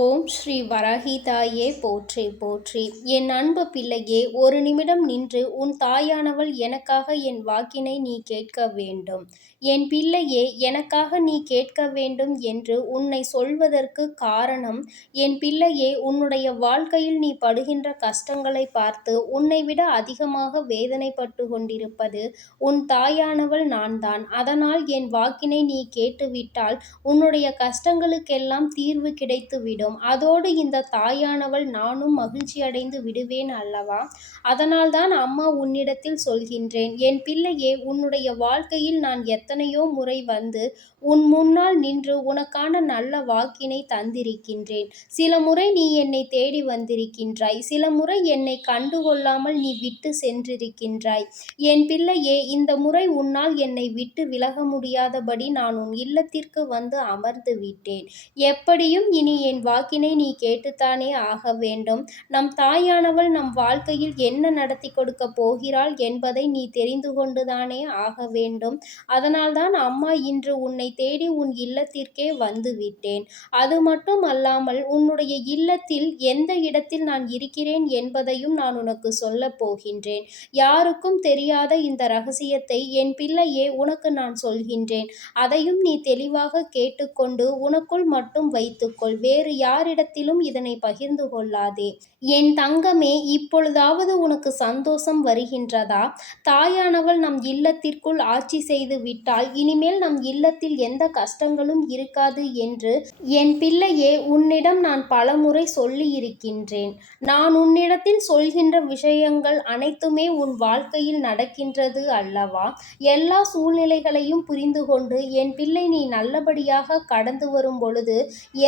ஓம் ஸ்ரீ வராகி தாயே போற்றி போற்றி. என் அன்பு பிள்ளையே, ஒரு நிமிடம் நின்று உன் தாயானவள் எனக்காக என் வாக்கினை நீ கேட்க வேண்டும். என் பிள்ளையே, எனக்காக நீ கேட்க வேண்டும் என்று உன்னை சொல்வதற்கு காரணம், என் பிள்ளையே, உன்னுடைய வாழ்க்கையில் நீ படுகின்ற கஷ்டங்களை பார்த்து உன்னை விட அதிகமாக வேதனைப்பட்டு கொண்டிருப்பது உன் தாயானவள் நான்தான். அதனால் என் வாக்கினை நீ கேட்டுவிட்டால் உன்னுடைய கஷ்டங்களுக்கெல்லாம் தீர்வு கிடைத்துவிடும். அதோடு இந்த தாயானவள் நானும் மகிழ்ச்சி அடைந்து விடுவேன் அல்லவா? அதனால்தான் அம்மா உன்னிடத்தில் சொல்கின்றேன், என் பிள்ளையே, உன்னுடைய வாழ்க்கையில் நான் எத்தனையோ முறை வந்து உன் முன்னால் நின்று உனக்கான நல்ல வாக்கினை தந்திருக்கின்றேன். சில முறை நீ என்னை தேடி வந்திருக்கின்றாய், சில முறை என்னை கண்டுகொள்ளாமல் நீ விட்டு சென்றிருக்கின்றாய். என் பிள்ளையே, இந்த முறை உன்னால் என்னை விட்டு விலக முடியாதபடி நான் உன் இல்லத்திற்கு வந்து அமர்ந்து விட்டேன். எப்படியும் இனி என் வாக்கினை நீ கேட்டுத்தானே ஆக வேண்டும். நம் தாயானவள் நம் வாழ்க்கையில் என்ன நடத்தி கொடுக்க போகிறாள் என்பதை நீ தெரிந்து கொண்டுதானே ஆக வேண்டும். அதனால்தான் அம்மா இன்று உன்னை தேடி உன் இல்லத்திற்கே வந்து விட்டேன். அது மட்டும் அல்லாமல் உன்னுடைய இல்லத்தில் எந்த இடத்தில் நான் இருக்கிறேன் என்பதையும் நான் உனக்கு சொல்ல போகின்றேன். யாருக்கும் தெரியாத இந்த ரகசியத்தை என் பிள்ளையே உனக்கு நான் சொல்கின்றேன். அதையும் நீ தெளிவாக கேட்டுக்கொண்டு உனக்குள் மட்டும் வைத்துக்கொள். வேறு யாரிடத்திலும் இதனை பகிர்ந்து கொள்ளாதே. என் தங்கமே, இப்பொழுதாவது உனக்கு சந்தோஷம் வருகின்றதா? தாயானவள் நம் இல்லத்திற்குள் ஆட்சி செய்து விட்டால் இனிமேல் நம் இல்லத்தில் எந்த கஷ்டங்களும் இருக்காது என்று என் பிள்ளையே உன்னிடம் நான் பலமுறை சொல்லி இருக்கின்றேன். நான் உன்னிடத்தில் சொல்கின்ற விஷயங்கள் அனைத்துமே உன் வாழ்க்கையில் நடக்கின்றது அல்லவா? எல்லா சூழ்நிலைகளையும் புரிந்து கொண்டு என் பிள்ளை நீ நல்லபடியாக கடந்து வரும் பொழுது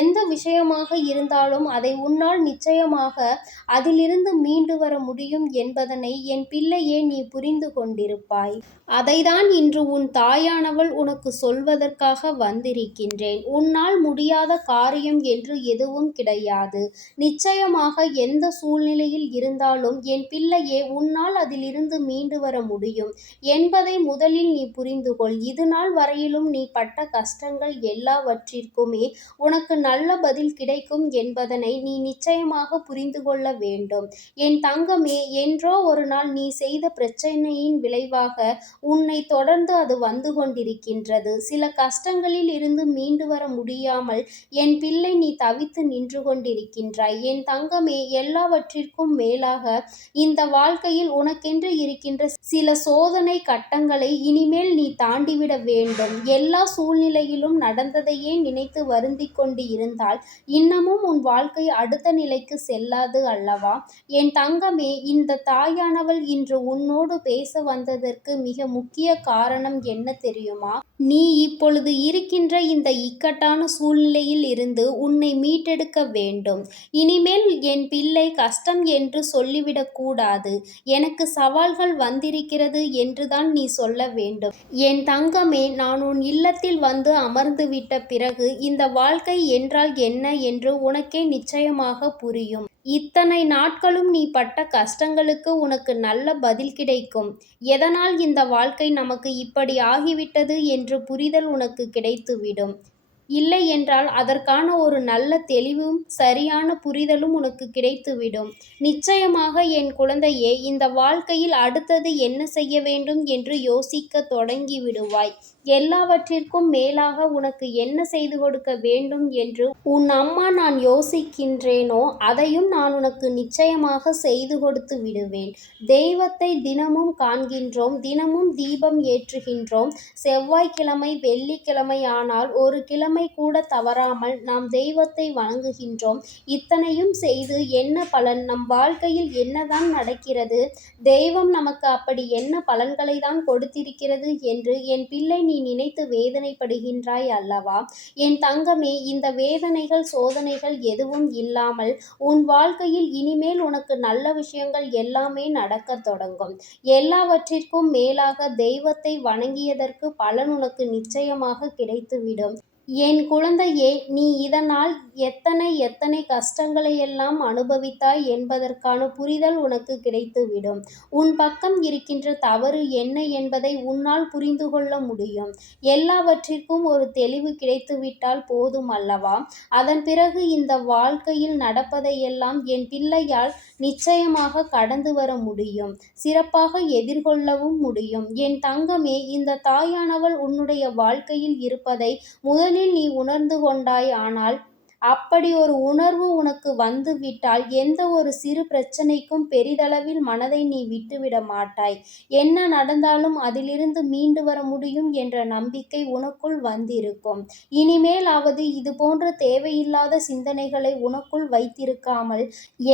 எந்த விஷயமாக இருந்தாலும் அதை உன்னால் நிச்சயமாக அதிலிருந்து மீண்டு வர முடியும் என்பதனை என் பிள்ளையே நீ புரிந்து கொண்டிருப்பாய். அதைதான் இன்று உன் தாயானவள் உனக்கு சொல்வதற்காக வந்திருக்கின்றேன். உன்னால் முடியாத காரியம் என்று எதுவும் கிடையாது. நிச்சயமாக எந்த சூழ்நிலையில் இருந்தாலும் என் பிள்ளையே உன்னால் அதிலிருந்து மீண்டு வர முடியும் என்பதை முதலில் நீ புரிந்து கொள். இது நாள் வரையிலும் நீ பட்ட கஷ்டங்கள் எல்லாவற்றிற்குமே உனக்கு நல்ல பதில் கிடைக்கும் என்பதனை நீ நிச்சயமாக புரிந்து கொள்ள வேண்டும். என் தங்கமே, என்றோ ஒரு நாள் நீ செய்த பிரச்சனையின் விளைவாக உன்னை தொடர்ந்து அது வந்து கொண்டிருக்கின்றது. சில கஷ்டங்களில் இருந்து மீண்டு வர முடியாமல் என் பிள்ளை நீ தவித்து நின்று கொண்டிருக்கின்றாய். என் தங்கமே, எல்லாவற்றிற்கும் மேலாக இந்த வாழ்க்கையில் உனக்கென்று இருக்கின்ற சில சோதனை கட்டங்களை இனிமேல் நீ தாண்டிவிட வேண்டும். எல்லா சூழ்நிலையிலும் நடந்ததையே நினைத்து வருந்திக் கொண்டு இருந்தால் இன்னமும் உன் வாழ்க்கை அடுத்த நிலைக்கு செல்லாது அல்லவா? என் தங்கமே, இந்த தாயானவள் இன்று உன்னோடு பேச வந்ததற்கு மிக முக்கிய காரணம் என்ன தெரியுமா? நீ இப்பொழுது இருக்கின்ற இந்த இக்கட்டான சூழ்நிலையில் இருந்து உன்னை மீட்டெடுக்க வேண்டும். இனிமேல் என் பிள்ளை கஷ்டம் என்று சொல்லிவிடக் கூடாது. எனக்கு சவால்கள் வந்திருக்கிறது என்றுதான் நீ சொல்ல வேண்டும். என் தங்கமே, நான் உன் இல்லத்தில் வந்து அமர்ந்து விட்ட பிறகு இந்த வாழ்க்கை என்றால் என்ன என்று உனக்கே நிச்சயமாக புரியும். இத்தனை நாட்களும் நீ பட்ட கஷ்டங்களுக்கு உனக்கு நல்ல பதில் கிடைக்கும். எதனால் இந்த வாழ்க்கை நமக்கு இப்படி ஆகிவிட்டது என்று புரிதல் உனக்கு கிடைத்துவிடும். இல்லை என்றால் அதற்கான ஒரு நல்ல தெளிவும் சரியான புரிதலும் உனக்கு கிடைத்துவிடும். நிச்சயமாக என் குழந்தையே, இந்த வாழ்க்கையில் அடுத்தது என்ன செய்ய வேண்டும் என்று யோசிக்க தொடங்கி விடுவாய். எல்லாவற்றிற்கும் மேலாக உனக்கு என்ன செய்து கொடுக்க வேண்டும் என்று உன் அம்மா நான் யோசிக்கின்றேனோ அதையும் நான் உனக்கு நிச்சயமாக செய்து கொடுத்து விடுவேன். தெய்வத்தை தினமும் காண்கின்றோம், தினமும் தீபம் ஏற்றுகின்றோம். செவ்வாய்க்கிழமை வெள்ளிக்கிழமை ஆனால் ஒரு கிழமை கூட தவறாமல் நாம் தெய்வத்தை வணங்குகின்றோம். இத்தனையும் செய்து என்ன பலன்? நம் வாழ்க்கையில் என்னதான் நடக்கிறது? தெய்வம் நமக்கு அப்படி என்ன பலன்களை தான் கொடுத்திருக்கிறது என்று என் பிள்ளை நீ நினைத்து வேதனைப்படுகின்றாய் அல்லவா? என் தங்கமே, இந்த வேதனைகள் சோதனைகள் எதுவும் இல்லாமல் உன் வாழ்க்கையில் இனிமேல் உனக்கு நல்ல விஷயங்கள் எல்லாமே நடக்க தொடங்கும். எல்லாவற்றிற்கும் மேலாக தெய்வத்தை வணங்கியதற்கு பலன் உனக்கு நிச்சயமாக கிடைத்துவிடும். என் குழந்தையே, நீ இதனால் எத்தனை எத்தனை கஷ்டங்களையெல்லாம் அனுபவித்தாய் என்பதற்கான புரிதல் உனக்கு கிடைத்துவிடும். உன் பக்கம் இருக்கின்ற தவறு என்ன என்பதை உன்னால் புரிந்து கொள்ள முடியும். எல்லாவற்றிற்கும் ஒரு தெளிவு கிடைத்துவிட்டால் போதும் அல்லவா? அதன் பிறகு இந்த வாழ்க்கையில் நடப்பதையெல்லாம் என் பிள்ளையால் நிச்சயமாக கடந்து வர முடியும். சிறப்பாக எதிர்கொள்ளவும் முடியும். என் தங்கமே, இந்த தாயானவள் உன்னுடைய வாழ்க்கையில் இருப்பதை முதலில் நீ உணர்ந்து கொண்டாய். ஆனால் அப்படி ஒரு உணர்வு உனக்கு வந்துவிட்டால் எந்த ஒரு சிறு பிரச்சனைக்கும் பெரிதளவில் மனதை நீ விட்டுவிட மாட்டாய். என்ன நடந்தாலும் அதிலிருந்து மீண்டு வர முடியும் என்ற நம்பிக்கை உனக்குள் வந்திருக்கும். இனிமேலாவது இதுபோன்ற தேவையில்லாத சிந்தனைகளை உனக்குள் வைத்திருக்காமல்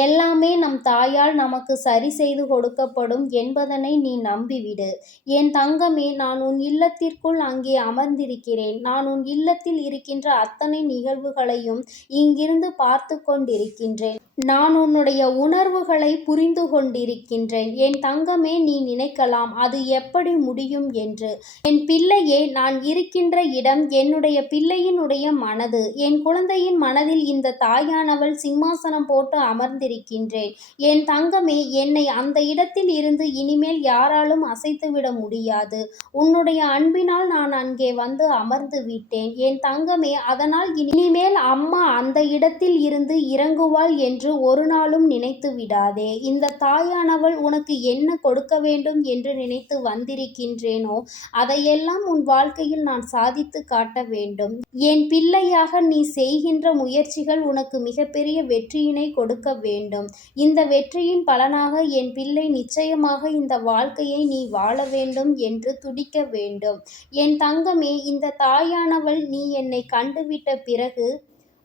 எல்லாமே நம் தாயால் நமக்கு சரி செய்து கொடுக்கப்படும் என்பதனை நீ நம்பிவிடு. என் தங்கமே, நான் உன் இல்லத்திற்குள் அங்கே அமர்ந்திருக்கிறேன். நான் உன் இல்லத்தில் இருக்கின்ற அத்தனை நிகழ்வுகளையும் இங்கிருந்து பார்த்து கொண்டிருக்கின்றேன். நான் உன்னுடைய உணர்வுகளை புரிந்து கொண்டிருக்கின்றேன். என் தங்கமே, நீ நினைக்கலாம் அது எப்படி முடியும் என்று. என் பிள்ளையே, நான் இருக்கின்ற இடம் என்னுடைய பிள்ளையினுடைய மனது. என் குழந்தையின் மனதில் இந்த தாயானவள் சிம்மாசனம் போட்டு அமர்ந்திருக்கின்றேன். என் தங்கமே, என்னை அந்த இடத்தில் இருந்து இனிமேல் யாராலும் அசைத்துவிட முடியாது. உன்னுடைய அன்பினால் நான் அங்கே வந்து அமர்ந்து விட்டேன். என் தங்கமே, அதனால் இனிமேல் அம்மா அந்த இடத்தில் இருந்து இறங்குவாள் என்று ஒரு நாளும் நினைத்து விடாதே. இந்த தாயானவள் உனக்கு என்ன கொடுக்க வேண்டும் என்று நினைத்து வந்திருக்கின்றேனோ அதையெல்லாம் உன் வாழ்க்கையில் நான் சாதித்து காட்ட வேண்டும். என் பிள்ளையாக நீ செய்கின்ற முயற்சிகள் உனக்கு மிகப்பெரிய வெற்றியினை கொடுக்க வேண்டும். இந்த வெற்றியின் பலனாக என் பிள்ளை நிச்சயமாக இந்த வாழ்க்கையை நீ வாழ வேண்டும் என்று துடிக்க வேண்டும். என் தங்கமே, இந்த தாயானவள் நீ என்னை கண்டுவிட்ட பிறகு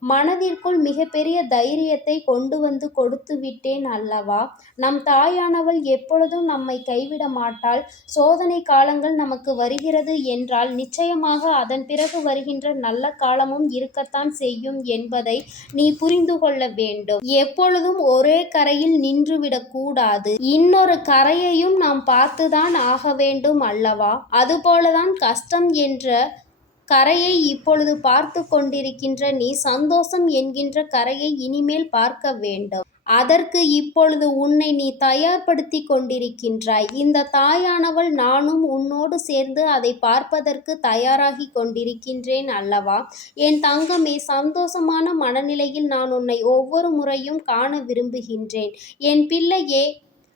மனதிற்குள் மிகப்பெரிய தைரியத்தை கொண்டு வந்து கொடுத்து விட்டேன் அல்லவா? நம் தாயானவள் எப்பொழுதும் நம்மை கைவிட மாட்டாள். சோதனை காலங்கள் நமக்கு வருகிறது என்றால் நிச்சயமாக அதன் பிறகு வருகின்ற நல்ல காலமும் இருக்கத்தான் செய்யும் என்பதை நீ புரிந்து கொள்ள வேண்டும். எப்பொழுதும் ஒரே கரையில் நின்றுவிடக் கூடாது. இன்னொரு கரையையும் நாம் பார்த்துதான் ஆக வேண்டும் அல்லவா? அதுபோலதான் கஷ்டம் என்ற கரையை இப்பொழுது பார்த்து கொண்டிருக்கின்ற நீ சந்தோஷம் என்கின்ற கரையை இனிமேல் பார்க்க வேண்டும். அதற்கு இப்பொழுது உன்னை நீ தயார்படுத்தி கொண்டிருக்கின்றாய். இந்த தாயானவள் நானும் உன்னோடு சேர்ந்து அதை பார்ப்பதற்கு தயாராகி கொண்டிருக்கின்றேன் அல்லவா? என் தங்கமே, சந்தோஷமான மனநிலையில் நான் உன்னை ஒவ்வொரு முறையும் காண விரும்புகின்றேன். என் பிள்ளையே,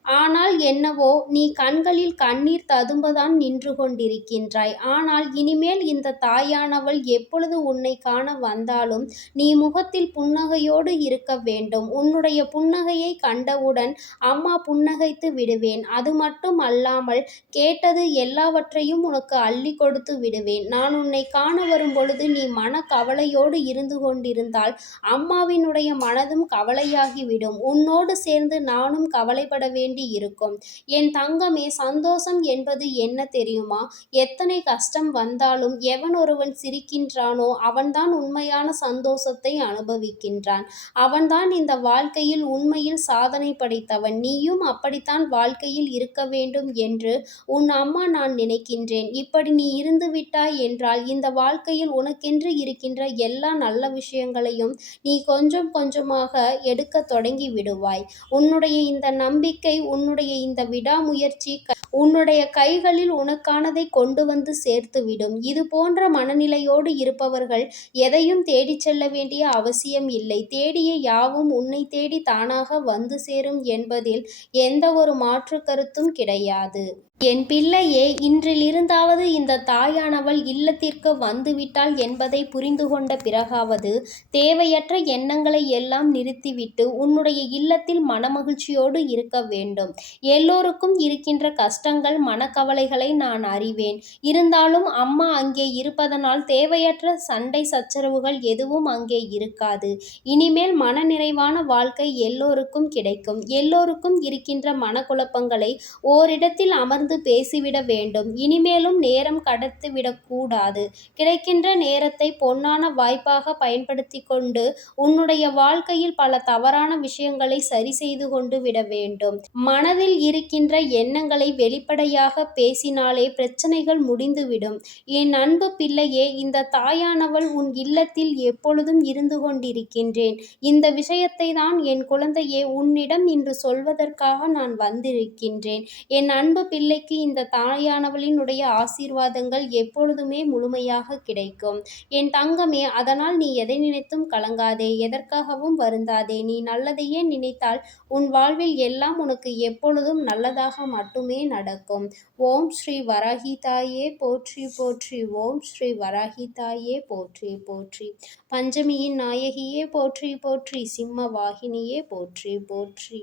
ஆனால் என்னவோ நீ கண்களில் கண்ணீர் ததும்பதான் நின்று கொண்டிருக்கின்றாய். ஆனால் இனிமேல் இந்த தாயானவள் எப்பொழுது உன்னை காண வந்தாலும் நீ முகத்தில் புன்னகையோடு இருக்க வேண்டும். உன்னுடைய புன்னகையை கண்டவுடன் அம்மா புன்னகைத்து விடுவேன். அது மட்டும் அல்லாமல் கேட்டது எல்லாவற்றையும் உனக்கு அள்ளி கொடுத்து விடுவேன். நான் உன்னை காண வரும் பொழுது நீ மன கவலையோடு இருந்து கொண்டிருந்தால் அம்மாவினுடைய மனதும் கவலையாகிவிடும். உன்னோடு சேர்ந்து நானும் கவலைப்பட வேண்டி இருக்கும். என் தங்கமே, சந்தோஷம் என்பது என்ன தெரியுமா? எத்தனை கஷ்டம் வந்தாலும் எவன் ஒருவன் சிரிக்கின்றானோ அவன்தான் உண்மையான சந்தோஷத்தை அனுபவிக்கின்றான். அவன்தான் இந்த வாழ்க்கையில் உண்மையில் சாதனை படைத்தவன். நீயும் அப்படித்தான் வாழ்க்கையில் இருக்க வேண்டும் என்று உன் அம்மா நான் நினைக்கின்றேன். இப்படி நீ இருந்து விட்டாய் என்றால் இந்த வாழ்க்கையில் உனக்கென்று இருக்கின்ற எல்லா நல்ல விஷயங்களையும் நீ கொஞ்சம் கொஞ்சமாக எடுக்க தொடங்கி விடுவாய். உன்னுடைய இந்த நம்பிக்கை, உன்னுடைய இந்த விடாமுயற்சி உன்னுடைய கைகளில் உனக்கானதை கொண்டு வந்து சேர்த்துவிடும். இது போன்ற மனநிலையோடு இருப்பவர்கள் எதையும் தேடிச் செல்ல வேண்டிய அவசியம் இல்லை. தேடிய யாவும் உன்னை தேடி தானாக வந்து சேரும் என்பதில் எந்த ஒரு மாற்று கருத்தும் கிடையாது. என் பிள்ளையே, இன்றிலிருந்தாவது இந்த தாயானவள் இல்லத்திற்கு வந்துவிட்டாள் என்பதை புரிந்து கொண்ட பிறகாவது தேவையற்ற எண்ணங்களை எல்லாம் நிறுத்திவிட்டு உன்னுடைய இல்லத்தில் மனமகிழ்ச்சியோடு இருக்க வேண்டும். எல்லோருக்கும் இருக்கின்ற கஷ்டங்கள், மனக்கவலைகளை நான் அறிவேன். இருந்தாலும் அம்மா அங்கே இருப்பதனால் தேவையற்ற சண்டை சச்சரவுகள் எதுவும் அங்கே இருக்காது. இனிமேல் மனநிறைவான வாழ்க்கை எல்லோருக்கும் கிடைக்கும். எல்லோருக்கும் இருக்கின்ற மனக்குழப்பங்களை ஓரிடத்தில் அமர்ந்து பேசிவிட வேண்டும். இனிமேலும் நேரம் கடத்திவிடக் கூடாது. கிடைக்கின்ற நேரத்தை பொன்னான வாய்ப்பாக பயன்படுத்தி கொண்டு உன்னுடைய வாழ்க்கையில் பல தவறான விஷயங்களை சரி செய்து கொண்டு விட வேண்டும். மனதில் இருக்கின்ற எண்ணங்களை வெளிப்படையாக பேசினாலே பிரச்சனைகள் முடிந்துவிடும். என் அன்பு பிள்ளையே, இந்த தாயானவள் உன் இல்லத்தில் எப்பொழுதும் இருந்து கொண்டிருக்கின்றேன். இந்த விஷயத்தை தான் என் குழந்தையே உன்னிடம் இன்று சொல்வதற்காக நான் வந்திருக்கின்றேன். என் அன்பு பிள்ளைக்கு இந்த தாயானவளினுடைய ஆசீர்வாதங்கள் எப்பொழுதுமே முழுமையாக கிடைக்கும். என் தங்கமே, அதனால் நீ எதை நினைத்தும் கலங்காதே, எதற்காகவும் வருந்தாதே. நீ நல்லதையே நினைத்தால் உன் வாழ்வில் எல்லாம் உனக்கு எப்பொழுதும் நல்லதாக மட்டுமே நடக்கும். ஓம் ஸ்ரீ வராகி தாயே போற்றி போற்றி. ஓம் ஸ்ரீ வராகி தாயே போற்றி போற்றி. பஞ்சமியின் நாயகியே போற்றி போற்றி. சிம்ம வாகினியே போற்றி போற்றி.